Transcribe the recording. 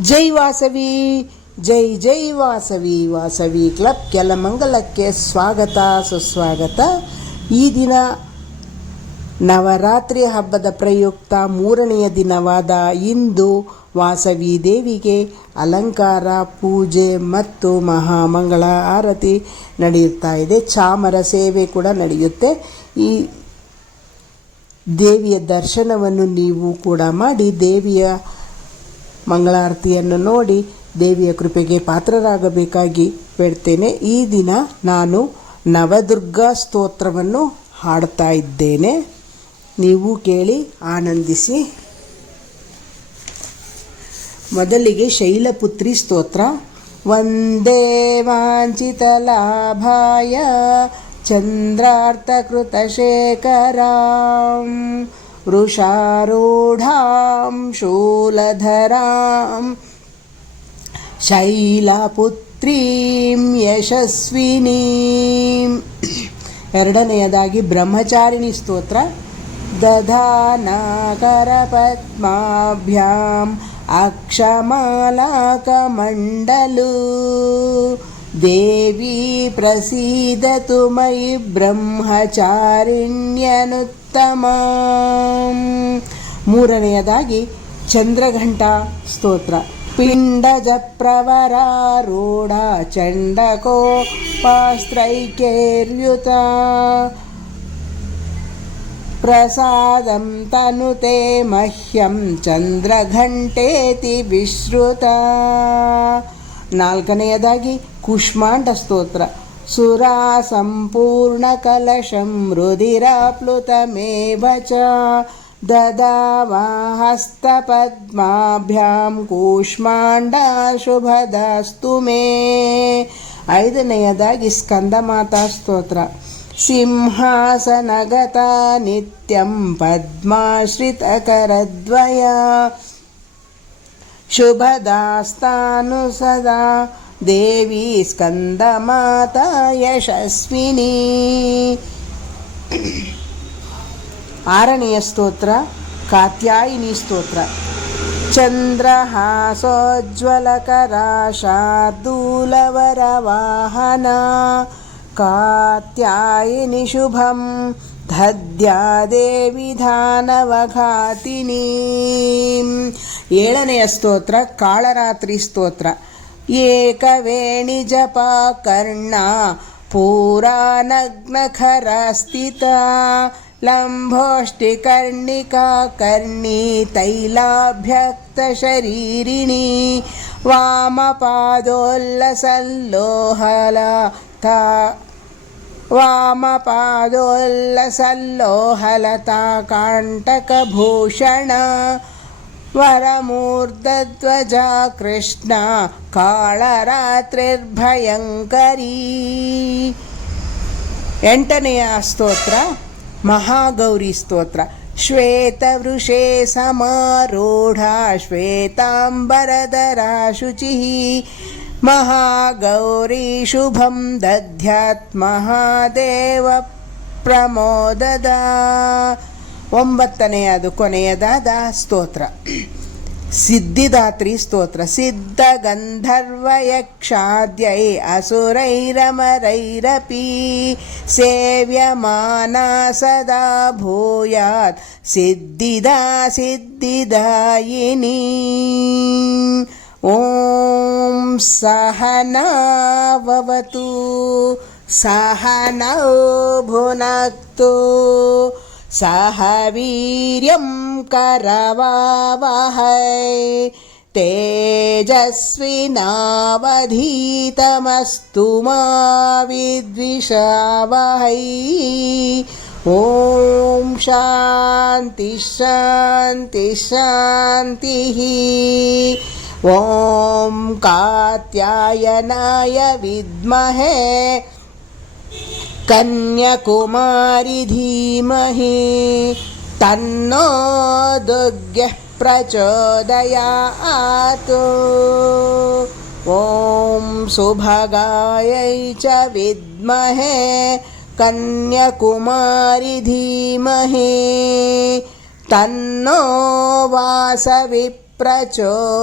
ಜೈ ವಾಸವಿ, ಜೈ ಜೈ Vasavi. Vasavi club ಕೆಲಮಂಗಲಕ್ಕೆ ಸ್ವಾಗತ ಸುಸ್ವಾಗತ. ಈ ದಿನ ನವರಾತ್ರಿ ಹಬ್ಬದ ಪ್ರಯುಕ್ತ 3ನೆಯ ದಿನವಾದ ಇಂದು ವಾಸವಿ ದೇವಿಗೆ ಅಲಂಕಾರ, ಪೂಜೆ ಮತ್ತು ಮಹಾಮಂಗಳ ಆರತಿ ನಡೆಯುತ್ತಾ ಇದೆ. ಚಾಮರ ಸೇವೆ ಕೂಡ ನಡೆಯುತ್ತೆ. ಈ ದೇವಿಯ ದರ್ಶನವನ್ನು ನೀವು ಕೂಡ ಮಾಡಿ ದೇವಿಯ ಮಂಗಳಾರತಿಯನ್ನು ನೋಡಿ ದೇವಿಯ ಕೃಪೆಗೆ ಪಾತ್ರರಾಗಬೇಕಾಗಿ ಬೇಡ್ತೇನೆ. ಈ ದಿನ ನಾನು ನವದುರ್ಗಾ ಸ್ತೋತ್ರವನ್ನು ಹಾಡ್ತಾ ಇದ್ದೇನೆ. ನೀವು ಕೇಳಿ ಆನಂದಿಸಿ. ಮೊದಲಿಗೆ ಶೈಲಪುತ್ರಿ ಸ್ತೋತ್ರ. ವಂದೇ ವಾಂಛಿತಲಾಭಾಯ ಚಂದ್ರಾರ್ಥಕೃತಶೇಖರಾಂ ವೃಷಾರೂಢಾಂ ಶೂಲಧರಾಂ ಶೈಲಪುತ್ರೀಂ ಯಶಸ್ವಿನೀಂ. ಎರಡನೆಯದಾಗಿ ಬ್ರಹ್ಮಚಾರಿಣಿ ಸ್ತೋತ್ರ. ದಧಾನಾಕರಪದ್ಮಾಭ್ಯಾಂ ಅಕ್ಷಮಾಲಾಕಮಂಡಲು ದೇವಿ ಪ್ರಸೀದತು ಮಯಿ ಬ್ರಹ್ಮಚಾರಿಣ್ಯನುತ್ತಮಂ. ಮೂರನೆಯದಾಗಿ ಚಂದ್ರಘಂಟಾ ಸ್ತೋತ್ರ. ಪಿಂಡಜ ಪ್ರವರಾರೂಢ ಚಂಡಕೋಪಾಸ್ತ್ರೈಕೇರ್ಯುತ ಪ್ರಸಾದಂ ತನುತೆ ಮಹ್ಯಂ ಚಂದ್ರಘಂಟೇತಿ ವಿಶ್ರುತ. ನಾಲ್ಕನೆಯದಾಗಿ ಕುಷ್ಮಾಂಡ ಸ್ತೋತ್ರ. ಸುರಾ ಸಂಪೂರ್ಣ ಕಲಶಂ ರುಧಿರಾಪ್ಲುತಮೇವ ಚ ದದಾವಾ ಹಸ್ತಪದ್ಮಾಭ್ಯಾಂ ಕೂಷ್ಮಾಂಡ ಶುಭದಾಸ್ತು ಮೇ. ಐದನೆಯದಾಗಿ ಸ್ಕಂದಮಾತಾ ಸ್ತೋತ್ರ. ಸಿಂಹಾಸನಗತ ನಿತ್ಯಂ ಪದ್ಮಾಶ್ರಿತಕರದ್ವಯ ಶುಭದಾಸ್ತಾನು ಸದಾ ದೇವಿ ಸ್ಕಂದಮಾತಾ ಯಶಸ್ವಿನಿ. ಆರನೆಯ ಸ್ತೋತ್ರ ಕಾತ್ಯಾಯಿನಿ ಸ್ತೋತ್ರ. ಚಂದ್ರಹಾಸೋಜ್ವಲಕರಾ ಶಾರ್ದೂಲವರವಾಹನ ಕಾತ್ಯಾಯಿನಿ ಶುಭಂ ದದ್ಯಾ ದೇವಿ ಧಾನವಘಾತಿನಿ. ಏಳನೆಯ ಸ್ತೋತ್ರ ಕಾಳರಾತ್ರಿ ಸ್ತೋತ್ರ. ಏಕವೇಣಿ ಜಪ ಕರ್ಣ ಪೂರಾನಗ್ನಖರ ಸ್ಥಿತ ಲಂಬೋಷ್ಟಿಕರ್ಣಿಕಾ ಕರ್ಣಿ ತೈಲಾಭ್ಯಕ್ತ ಶರೀರಿಣಿ ವಾಮಪಾದೋಲ್ಲಸಲ್ಲೋಹಲತಾ ಕಾಂಟಕಭೂಷಣ ವರಮೂರ್ಧಧ್ವಜ ಕೃಷ್ಣ ಕಾಳರಾತ್ರಿರ್ಭಯಂಕರೀ. ಎಂಟನೆಯ ಸ್ತೋತ್ರ ಮಹಾಗೌರಿ ಸ್ತೋತ್ರ. ಶ್ವೇತವೃಷೇ ಸಮಾರೂಢ ಶ್ವೇತಾಂಬರಧರಾ ಶುಚಿಃ ಮಹಾಗೌರಿ ಶುಭಂ ದದ್ಯಾತ್ ಮಹಾದೇವ ಪ್ರಮೋದದ. ಒಂಬತ್ತನೆಯದು ಕೊನೆಯದಾದ ಸ್ತೋತ್ರ ಸಿದ್ಧಿದಾತ್ರಿ ಸ್ತೋತ್ರ. ಸಿದ್ಧ ಗಂಧರ್ವ ಯಕ್ಷಾದ್ಯೈ ಅಸುರೈರಮರೈರಪಿ ಸೇವ್ಯಮಾನ ಸದಾ ಭೂಯಾತ್ ಸಿದ್ಧಿದಾ ಸಿದ್ಧಿದಾಯಿನಿ. ಓಂ ಸಹನಾವವತು ಸಹನೌ ಭುನಕ್ತು ಸಹ ವೀರ್ಯಂ ಕರವಾವಹೈ ತೇಜಸ್ವಿನಾವಧೀತಮಸ್ತು ಮಾ ವಿದ್ವಿಷಾವಹೈ. ಓಂ ಶಾಂತಿ ಶಾಂತಿ ಶಾಂತಿ. ಓಂ ಕಾತ್ಯಾಯನಾಯ ವಿದ್ಮಹೇ ಕನ್ಯಾಕುಮಾರಿ ಧೀಮಹಿ ತನ್ನೋ ದುರ್ಗಃ ಪ್ರಚೋದಯಾತ್. ಓಂ ಸುಭಗಾಯೈ ಚ ವಿದ್ಮಹೇ ಕನ್ಯಾಕುಮಾರಿ ಧೀಮಹಿ ತನ್ನೋ ವಾಸವಿ प्रचोदयातु।